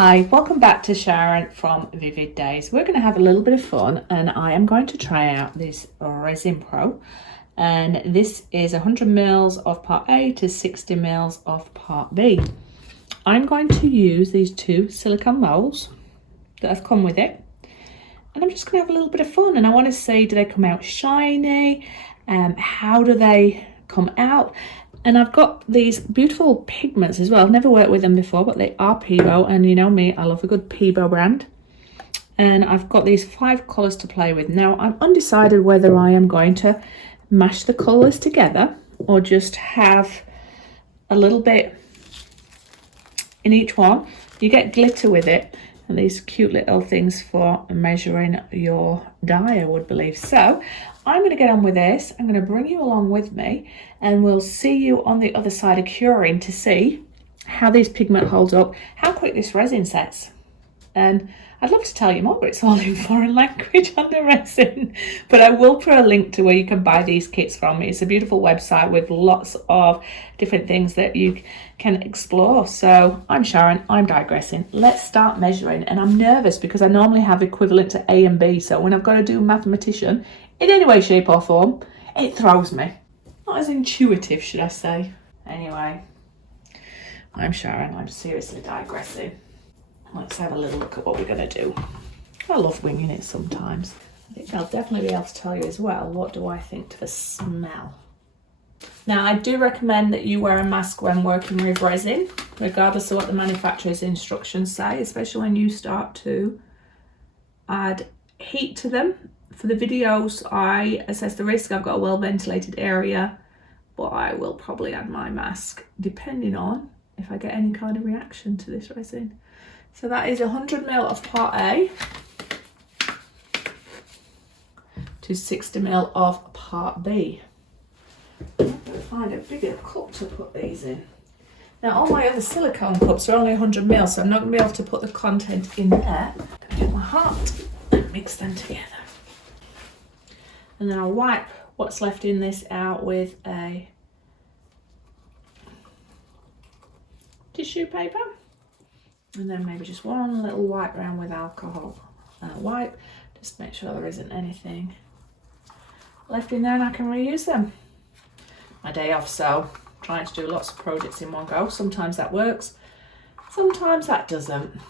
Hi, welcome back to Sharon from Vivid Days. We're going to have a little bit of fun and I am going to try out this Resin Pro, and this is 100 mils of part A to 60 mils of part B. I'm going to use these two silicone molds that have come with it, and I'm just going to have a little bit of fun, and I want to see, do they come out shiny? How do they come out? And I've got these beautiful pigments as well. I've never worked with them before, but they are Peebo, and you know me, I love a good Peebo brand. And I've got these 5 colours to play with. Now, I'm undecided whether I am going to mash the colours together or just have a little bit in each one. You get glitter with it, and these cute little things for measuring your dye, I would believe. So I'm going to get on with this. I'm going to bring you along with me, and we'll see you on the other side of curing to see how this pigment holds up, how quick this resin sets. And I'd love to tell you more, but it's all in foreign language on the resin. But I will put a link to where you can buy these kits from. It's a beautiful website with lots of different things that you can explore. So I'm Sharon, I'm digressing. Let's start measuring. And I'm nervous because I normally have equivalent to A and B. So when I've got to do mathematician in any way, shape or form, it throws me. Not as intuitive, should I say. Anyway, I'm Sharon, I'm seriously digressing. Let's have a little look at what we're going to do. I love winging it sometimes. I think I'll definitely be able to tell you as well, what do I think to the smell. Now, I do recommend that you wear a mask when working with resin, regardless of what the manufacturer's instructions say, especially when you start to add heat to them. For the videos, I assess the risk. I've got a well-ventilated area, but I will probably add my mask depending on if I get any kind of reaction to this resin. So that is 100 ml of part A to 60 ml of part B. I'm going to find a bigger cup to put these in. Now, all my other silicone cups are only 100 ml, so I'm not going to be able to put the content in there. I'm going to get my heart and mix them together. And then I'll wipe what's left in this out with a tissue paper. And then maybe just one little wipe around with alcohol. And a wipe, just make sure there isn't anything left in there and I can reuse them. My day off, so trying to do lots of projects in one go. Sometimes that works, sometimes that doesn't. I'm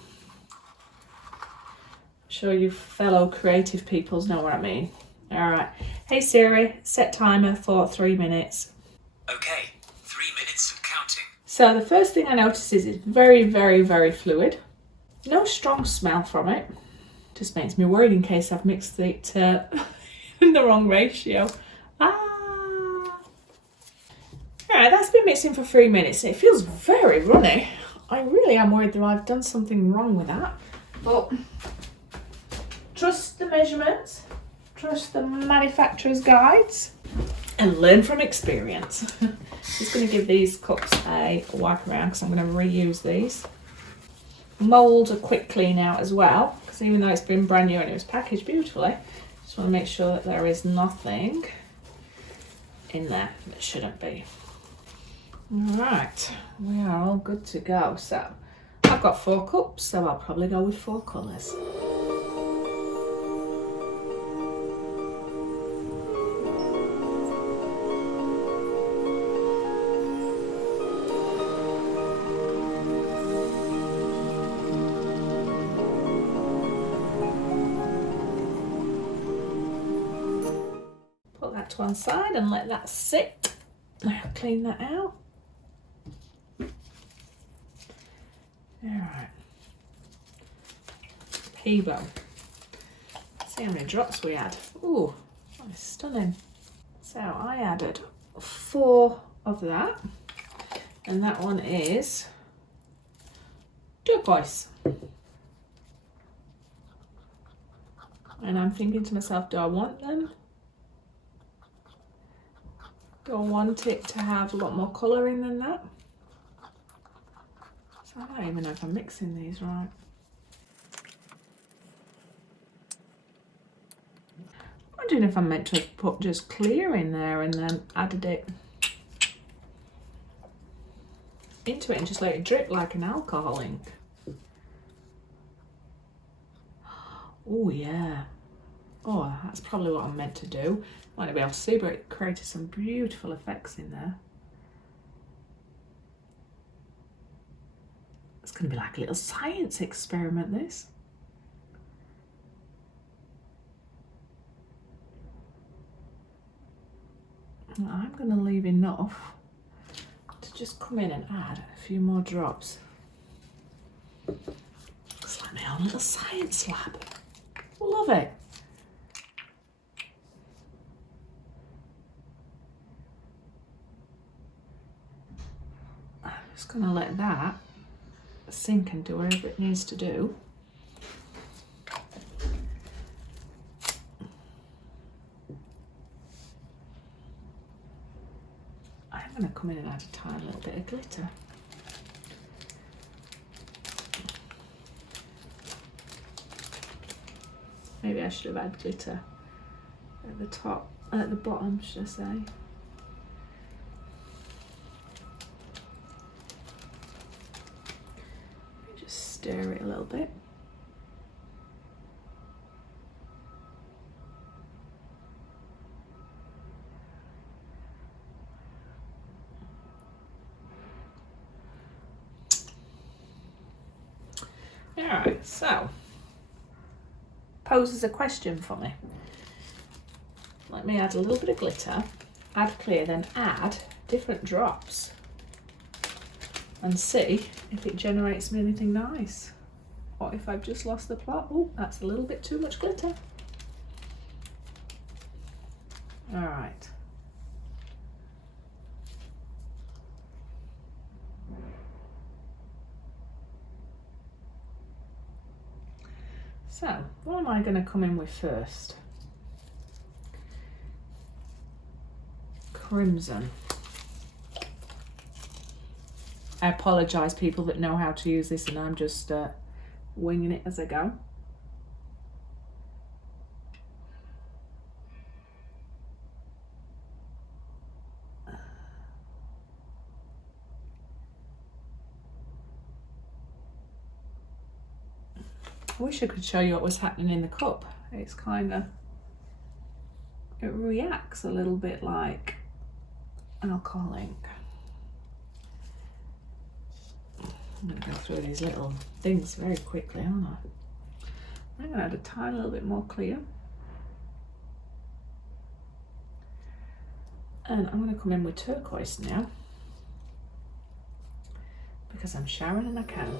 sure you fellow creative peoples know what I mean. All right. Hey Siri, set timer for 3 minutes. Okay, 3 minutes and counting. So the first thing I notice is it's very, very, very fluid. No strong smell from it. Just makes me worried in case I've mixed it in the wrong ratio. All right, that's been mixing for 3 minutes. It feels very runny. I really am worried that I've done something wrong with that. But trust the measurements. Trust the manufacturer's guides and learn from experience. Just going to give these cups a wipe around because I'm going to reuse these. Mould a quick clean out as well, because even though it's been brand new and it was packaged beautifully, just want to make sure that there is nothing in there that shouldn't be. All right, we are all good to go. So I've got 4 cups, so I'll probably go with 4 colours. To one side and let that sit. Now clean that out. Alright. Peebo. See how many drops we add. Ooh, that is stunning. So I added 4 of that. And that one is turquoise. And I'm thinking to myself, do I want them? Do I want it to have a lot more colouring than that? So I don't even know if I'm mixing these right. I'm wondering if I'm meant to have put just clear in there and then added it into it and just let it drip like an alcohol ink. Oh yeah. Oh, that's probably what I'm meant to do. Might not be able to see, but it created some beautiful effects in there. It's going to be like a little science experiment, this. I'm going to leave enough to just come in and add a few more drops. It's like my own little science lab. Love it. I'm just going to let that sink and do whatever it needs to do. I'm going to come in and add a tiny little bit of glitter. Maybe I should have had glitter at the top, at the bottom, should I say. Just stir it a little bit. Alright, so poses a question for me. Let me add a little bit of glitter, add clear, then add different drops and see if it generates me anything nice. Or if I've just lost the plot. Oh, that's a little bit too much glitter. Alright. So, what am I going to come in with first? Crimson. I apologise, people that know how to use this, and I'm just winging it as I go. I wish I could show you what was happening in the cup. It's kind of, it reacts a little bit like alcohol ink. I'm going to go through these little things very quickly, aren't I? I'm going to add a tiny little bit more clear. And I'm going to come in with turquoise now, because I'm Sharon and I can.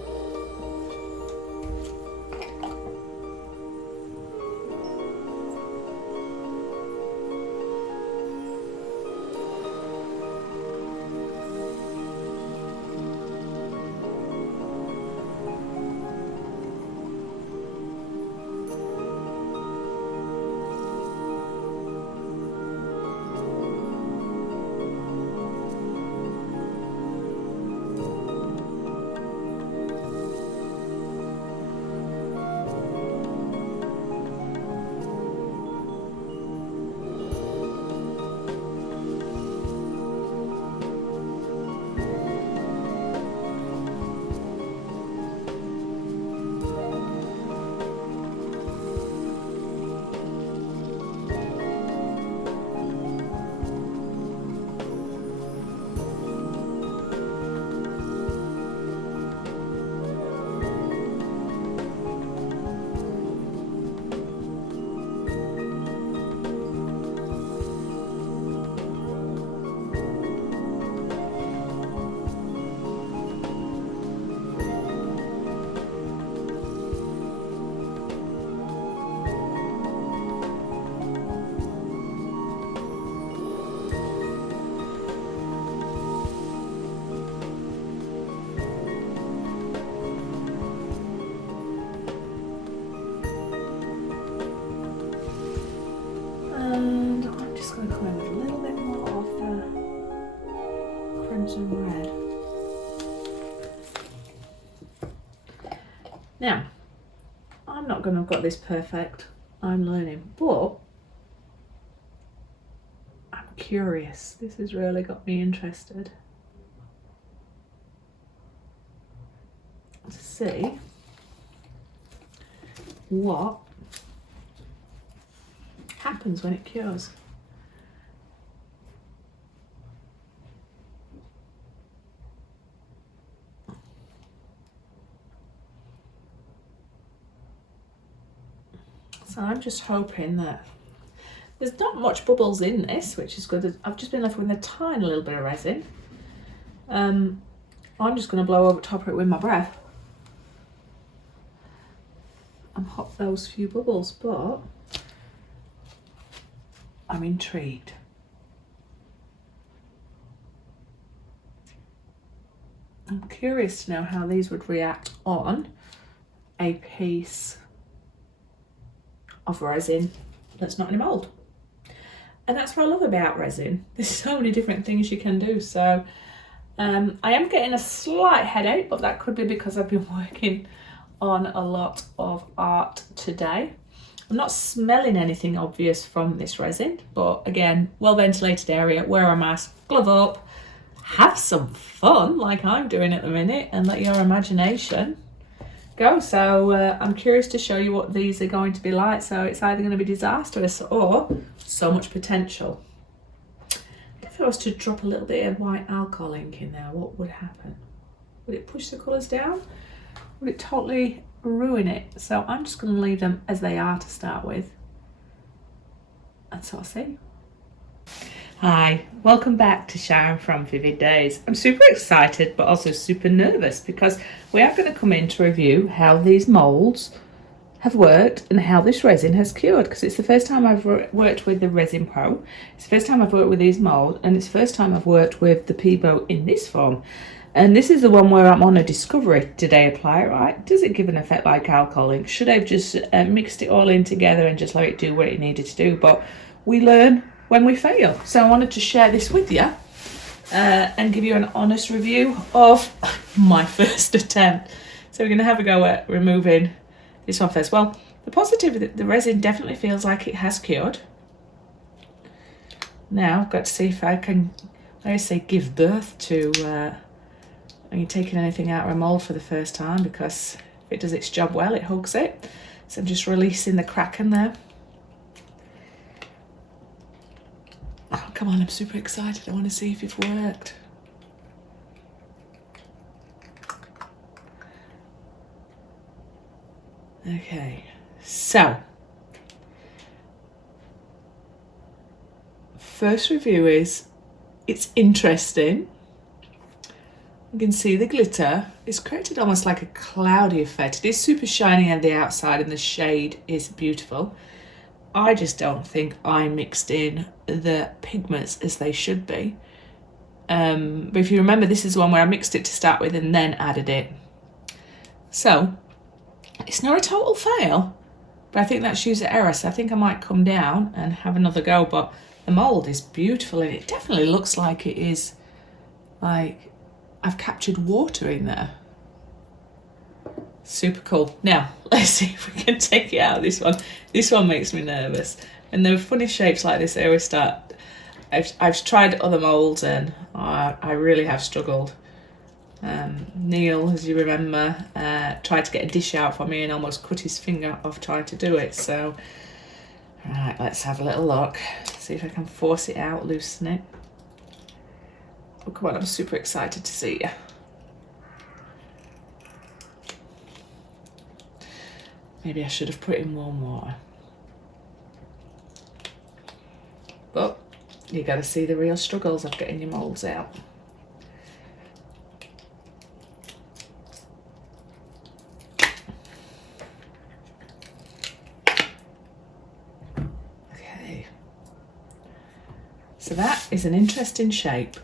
Red. Now, I'm not going to have got this perfect. I'm learning, but I'm curious. This has really got me interested to see what happens when it cures. So I'm just hoping that there's not much bubbles in this, which is good. I've just been left with a tiny little bit of resin. I'm just going to blow over top of it with my breath and hop those few bubbles, but I'm intrigued. I'm curious to know how these would react on a piece of resin that's not in a mould. And that's what I love about resin. There's so many different things you can do. So I am getting a slight headache, but that could be because I've been working on a lot of art today. I'm not smelling anything obvious from this resin, but again, well ventilated area, wear a mask, glove up, have some fun like I'm doing at the minute, and let your imagination go. So I'm curious to show you what these are going to be like. So it's either going to be disastrous or so much potential. If I was to drop a little bit of white alcohol ink in there, what would happen? Would it push the colours down? Would it totally ruin it? So I'm just going to leave them as they are to start with, and so I'll see. Hi, welcome back to Sharon from Vivid Days. I'm super excited but also super nervous because we are going to come in to review how these moulds have worked and how this resin has cured, because it's the first time I've worked with the Resin Pro, it's the first time I've worked with these moulds, and it's the first time I've worked with the Peebo in this form. And this is the one where I'm on a discovery. Did I apply it right? Does it give an effect like alcohol ink? Should I have just mixed it all in together and just let it do what it needed to do? But we learn when we fail. So I wanted to share this with you and give you an honest review of my first attempt. So we're going to have a go at removing this one first. Well, the positive is that the resin definitely feels like it has cured. Now I've got to see if I can, I say, give birth to when you're taking anything out of a mould for the first time, because if it does its job well, it hugs it. So I'm just releasing the kraken there. Oh, come on, I'm super excited. I want to see if it's worked. Okay, so first review is, it's interesting. You can see the glitter. It's created almost like a cloudy effect. It is super shiny on the outside and the shade is beautiful. I just don't think I mixed in the pigments as they should be. But if you remember, this is the one where I mixed it to start with and then added it. So it's not a total fail, but I think that's user error. So I think I might come down and have another go. But the mould is beautiful and it definitely looks like it is, like I've captured water in there. Super cool. Now, let's see if we can take it out of this one. This one makes me nervous. And there are funny shapes like this, I always start. I've tried other moulds and I really have struggled. Neil, as you remember, tried to get a dish out for me and almost cut his finger off trying to do it. So, right, let's have a little look. See if I can force it out, loosen it. Oh, come on, I'm super excited to see you. Maybe I should have put it in warm water. But you got to see the real struggles of getting your moulds out. Okay. So that is an interesting shape.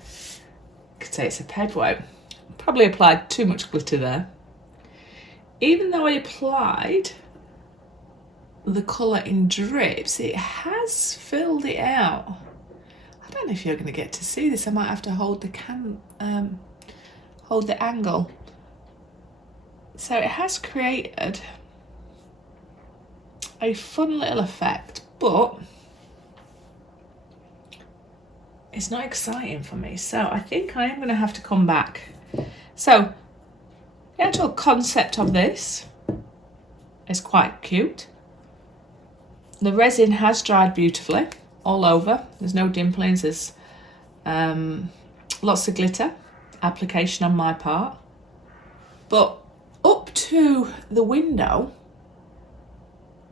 You could say it's a paperweight. Probably applied too much glitter there. Even though I applied the colour in drips, it has filled it out. I don't know if you're going to get to see this. I might have to hold the hold the angle. So it has created a fun little effect, but it's not exciting for me. So I think I am going to have to come back. So the actual concept of this is quite cute. the resin has dried beautifully all over. There's no dimplings, there's lots of glitter application on my part. But up to the window,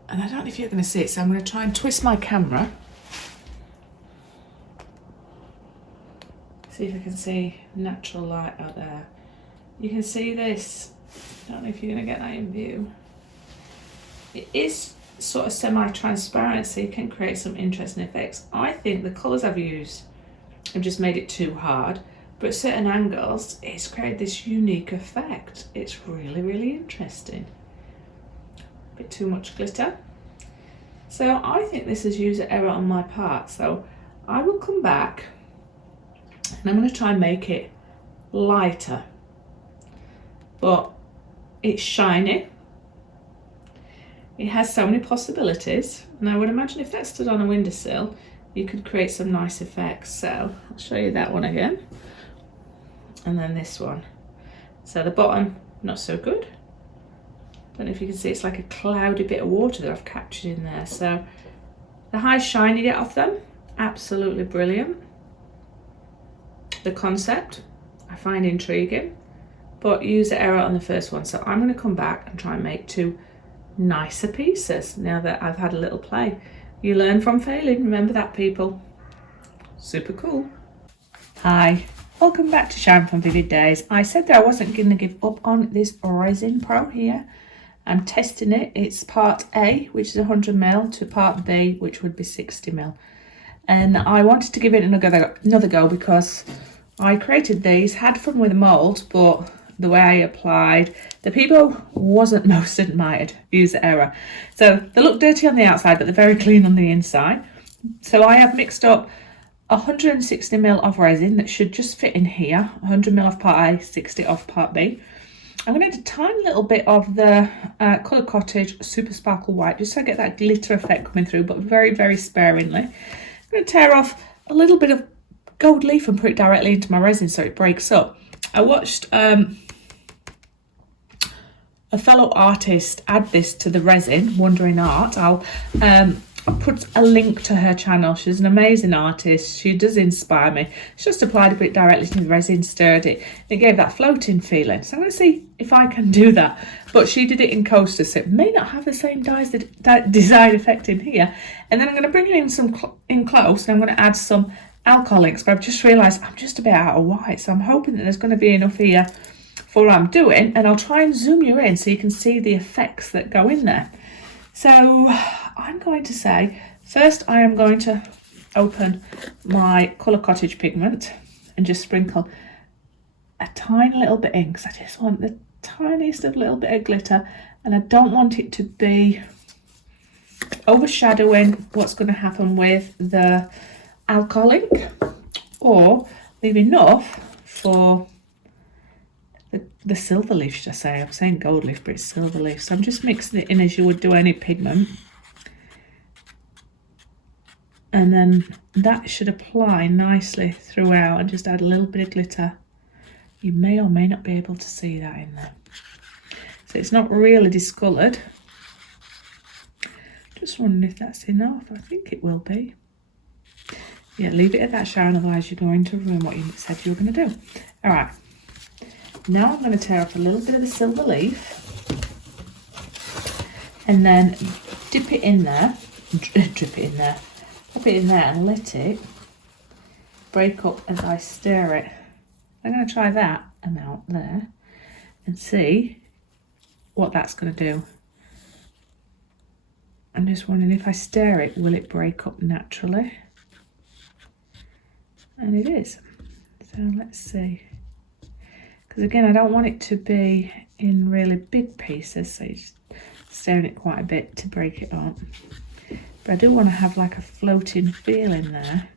and I don't know if you're going to see it, so I'm going to try and twist my camera. See if I can see natural light out there. You can see this. I don't know if you're going to get that in view. It is sort of semi-transparent, so you can create some interesting effects. I think the colours I've used have just made it too hard, but at certain angles it's created this unique effect. It's really, really interesting. A bit too much glitter. So I think this is user error on my part, so I will come back and I'm going to try and make it lighter, but it's shiny. It has so many possibilities, and I would imagine if that stood on a windowsill you could create some nice effects. So I'll show you that one again, and then this one. So the bottom, not so good. Don't know if you can see, it's like a cloudy bit of water that I've captured in there. So the high shine you get off them, absolutely brilliant. The concept I find intriguing, but user error on the first one. So I'm going to come back and try and make two nicer pieces now that I've had a little play. You learn from failing, remember that, people. Super cool. Hi, welcome back to Sharon from Vivid Days. I said that I wasn't going to give up on this Resin Pro here. I'm testing it. It's part A, which is 100ml, to part B, which would be 60ml. And I wanted to give it another go because I created these, had fun with the mould, but the way I applied, the people wasn't most admired, user error. So they look dirty on the outside, but they're very clean on the inside. So I have mixed up 160ml of resin that should just fit in here, 100ml of part A, 60 of part B. I'm going to add a tiny little bit of the Colour Cottage Super Sparkle White, just so I get that glitter effect coming through, but very, very sparingly. I'm going to tear off a little bit of gold leaf and put it directly into my resin so it breaks up. I watched a fellow artist add this to the resin, Wandering Art. I'll put a link to her channel. She's an amazing artist. She does inspire me. She just applied a bit directly to the resin, stirred it. It gave that floating feeling. So I'm going to see if I can do that. But she did it in coasters, so it may not have the same desired effect in here. And then I'm going to bring it in close, and I'm going to add some alcohol inks. But I've just realised I'm just a bit out of white, so I'm hoping that there's going to be enough here for what I'm doing. And I'll try and zoom you in so you can see the effects that go in there. So I'm going to say, first I am going to open my Colour Cottage pigment and just sprinkle a tiny little bit in, because I just want the tiniest of little bit of glitter, and I don't want it to be overshadowing what's going to happen with the alcohol ink, or leave enough for the silver leaf, should I say. I'm saying gold leaf, but it's silver leaf. So I'm just mixing it in as you would do any pigment. And then that should apply nicely throughout, and just add a little bit of glitter. You may or may not be able to see that in there. So it's not really discoloured. Just wondering if that's enough. I think it will be. Yeah, leave it at that, Sharon, otherwise you're going to ruin what you said you were going to do. All right. Now I'm going to tear off a little bit of the silver leaf and then dip it in there, drip it in there, pop it in there and let it break up as I stir it. I'm going to try that amount there and see what that's going to do. I'm just wondering, if I stir it, will it break up naturally? And it is. So let's see. Because again, I don't want it to be in really big pieces, so you're just stirring it quite a bit to break it up. But I do want to have like a floating feel in there.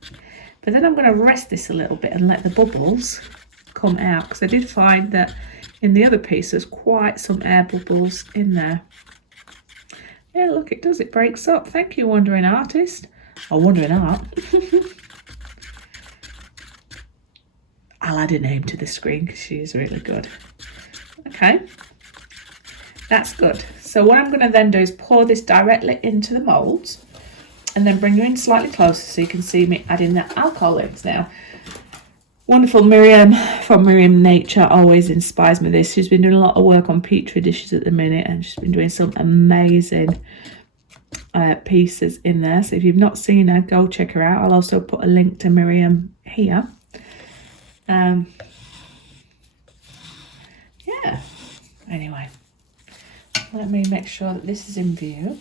But then I'm going to rest this a little bit and let the bubbles come out, because I did find that in the other piece there's quite some air bubbles in there. Yeah, look, it does, it breaks up. Thank you, Wandering Artist, or Wandering Art. I'll add a name to the screen because she is really good. Okay, that's good. So what I'm going to then do is pour this directly into the moulds and then bring you in slightly closer so you can see me adding the alcohol inks now. Wonderful Miriam from Miriam Nature always inspires me this. She's been doing a lot of work on petri dishes at the minute and she's been doing some amazing pieces in there. So if you've not seen her, go check her out. I'll also put a link to Miriam here. Yeah. Anyway, let me make sure that this is in view.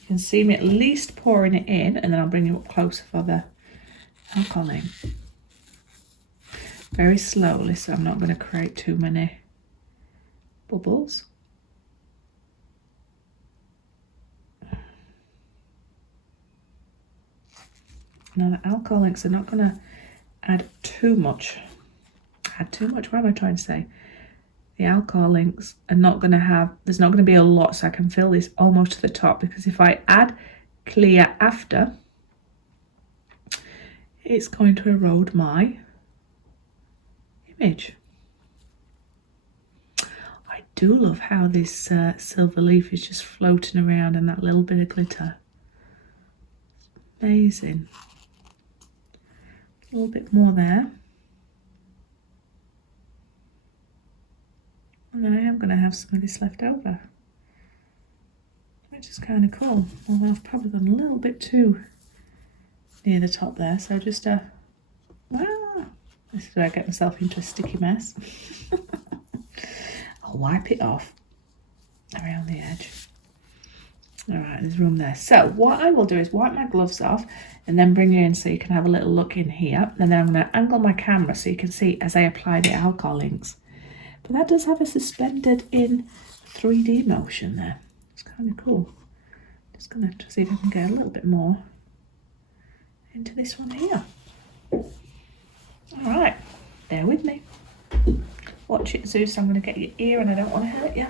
You can see me at least pouring it in, and then I'll bring you up closer for the alcohol ink. Very slowly, so I'm not going to create too many bubbles. Now the alcohol inks are not going to add too much. What am I trying to say? The alcohol inks are not going to have, there's not going to be a lot, so I can fill this almost to the top, because if I add clear after, it's going to erode my image. I do love how this silver leaf is just floating around and that little bit of glitter. It's amazing. A little bit more there. And then I am going to have some of this left over, which is kind of cool. Although I've probably gone a little bit too near the top there. So just this is where I get myself into a sticky mess. I'll wipe it off around the edge. All right, there's room there. So what I will do is wipe my gloves off and then bring you in so you can have a little look in here. And then I'm going to angle my camera so you can see as I apply the alcohol inks. But that does have a suspended in 3D motion there. It's kind of cool. Just going to see if I can get a little bit more into this one here. All right, bear with me. Watch it, Zeus. I'm going to get your ear and I don't want to hurt you.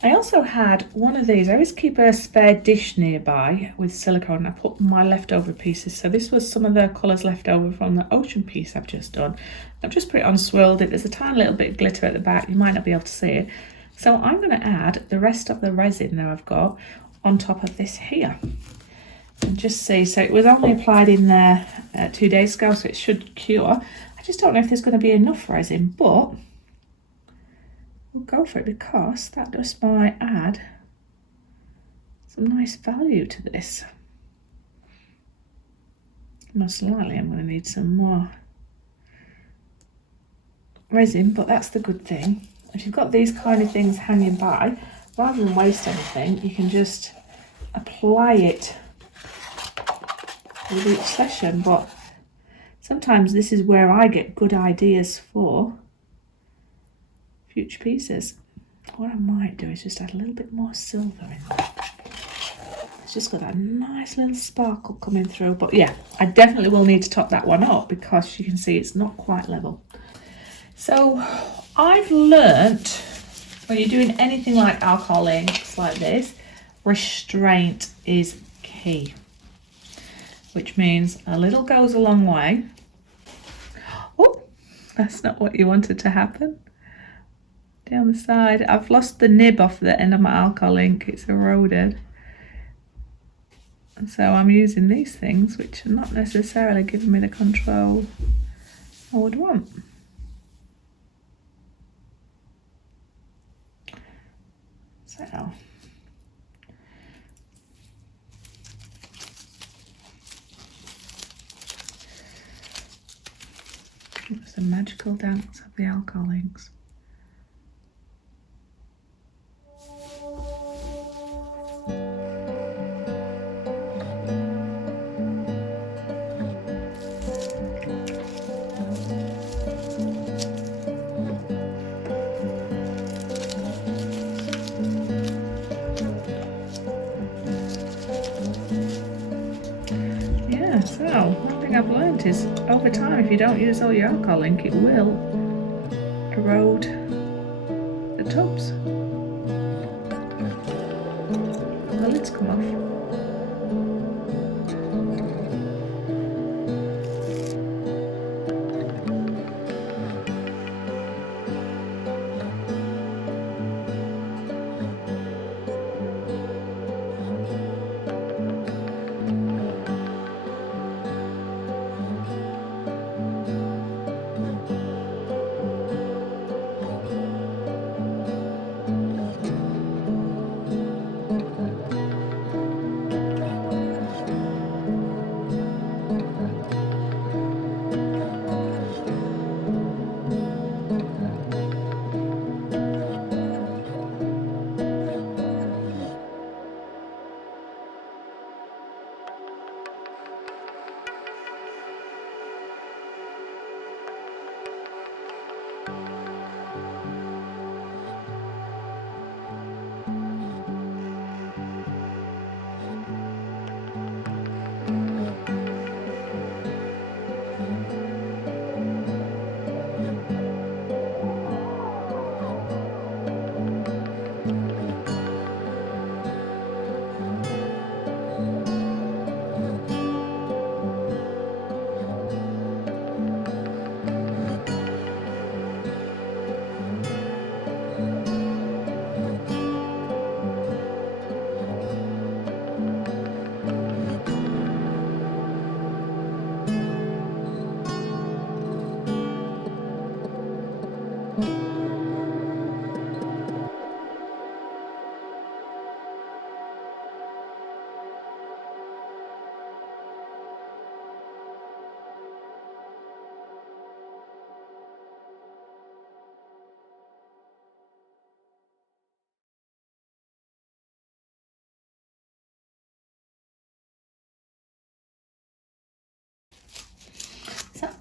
I also had one of these. I always keep a spare dish nearby with silicone. I put my leftover pieces. So this was some of the colours left over from the ocean piece I've just done. I've just put it on, swirled it. There's a tiny little bit of glitter at the back. You might not be able to see it. So I'm going to add the rest of the resin that I've got on top of this here. And just see, so it was only applied in there 2 days ago, so it should cure. I just don't know if there's going to be enough resin, but we'll go for it because that just might add some nice value to this. Most likely I'm going to need some more resin, but that's the good thing. If you've got these kind of things hanging by, rather than waste anything, you can just apply it with each session. But sometimes this is where I get good ideas for future pieces. What I might do is just add a little bit more silver in there. It's just got that nice little sparkle coming through. But yeah, I definitely will need to top that one up because you can see it's not quite level. So I've learnt when you're doing anything like alcohol inks like this, restraint is key, which means a little goes a long way. Oh, that's not what you wanted to happen. Down the side, I've lost the nib off the end of my alcohol ink, it's eroded. And so I'm using these things which are not necessarily giving me the control I would want. So it's the magical dance of the alcohol inks. So one thing I've learned is over time, if you don't use all your alcohol ink, it will erode the tubs. And the lids come off.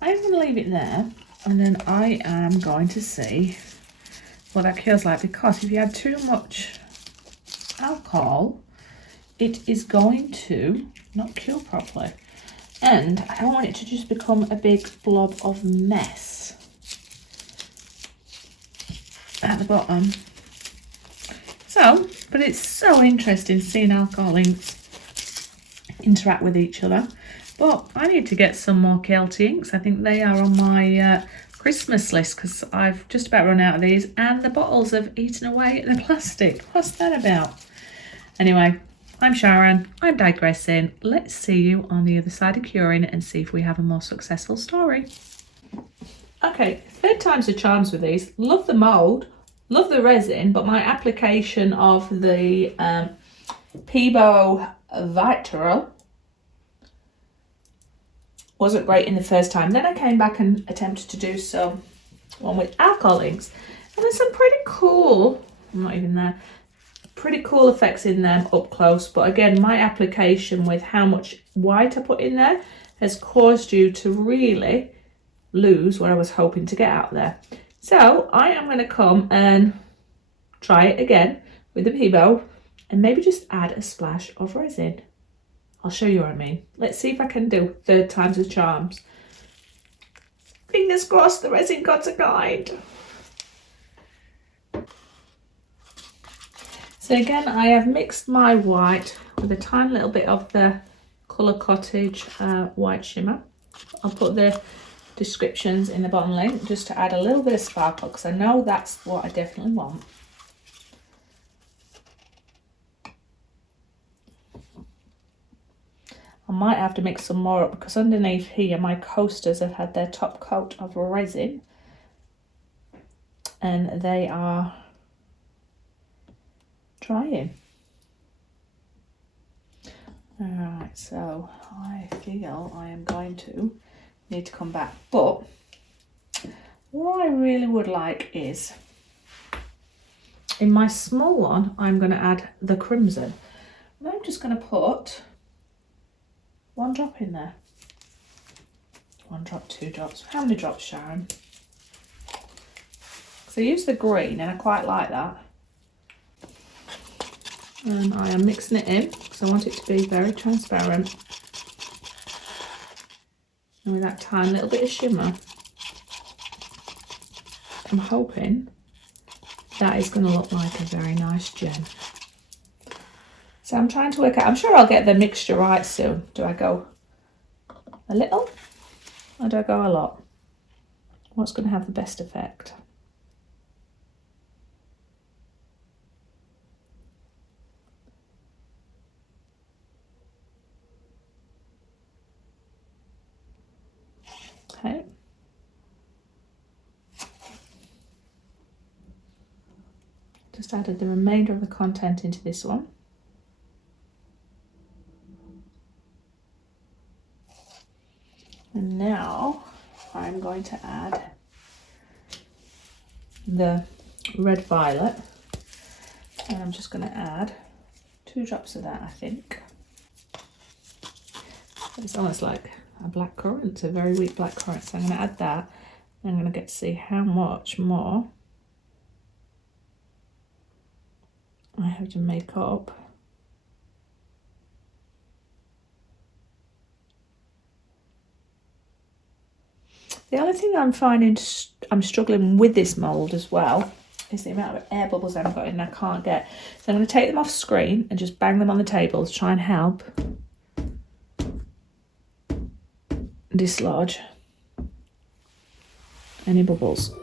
I'm going to leave it there, and then I am going to see what that cures like, because if you add too much alcohol, it is going to not cure properly. And I don't want it to just become a big blob of mess at the bottom. So, but it's so interesting seeing alcohol inks interact with each other. But I need to get some more Kelty inks. I think they are on my Christmas list, because I've just about run out of these and the bottles have eaten away at the plastic. What's that about? Anyway, I'm Sharon, I'm digressing. Let's see you on the other side of curing and see if we have a more successful story. Okay, third time's the charms with these. Love the mould, love the resin, but my application of the Peebo Vitral wasn't great in the first time. Then I came back and attempted to do some one with alcohol inks, and there's some pretty cool, I'm not even there, pretty cool effects in them up close. But again, my application with how much white I put in there has caused you to really lose what I was hoping to get out there. So I am going to come and try it again with the Peebo and maybe just add a splash of resin. I'll show you what I mean. Let's see if I can do third time's the charms. Fingers crossed the resin gods are kind. So again, I have mixed my white with a tiny little bit of the Colour Cottage white shimmer. I'll put the descriptions in the bottom link just to add a little bit of sparkle, because I know that's what I definitely want. I might have to mix some more up, because underneath here my coasters have had their top coat of resin and they are drying. Alright, so I feel I am going to need to come back, but what I really would like is, in my small one I'm going to add the crimson, and I'm just going to put one drop in there. One drop, two drops. How many drops, Sharon? So I use the green and I quite like that. And I am mixing it in because I want it to be very transparent. And with that tiny little bit of shimmer, I'm hoping that is going to look like a very nice gem. So I'm trying to work out, I'm sure I'll get the mixture right soon. Do I go a little or do I go a lot? What's going to have the best effect? Okay. Just added the remainder of the content into this one. And now I'm going to add the red violet, and I'm just going to add 2 drops of that, I think. It's almost like a black currant, a very weak black currant. So I'm going to add that, and I'm going to get to see how much more I have to make up. The only thing I'm finding I'm struggling with this mould as well is the amount of air bubbles I've got in I can't get. So I'm going to take them off screen and just bang them on the table to try and help dislodge any bubbles.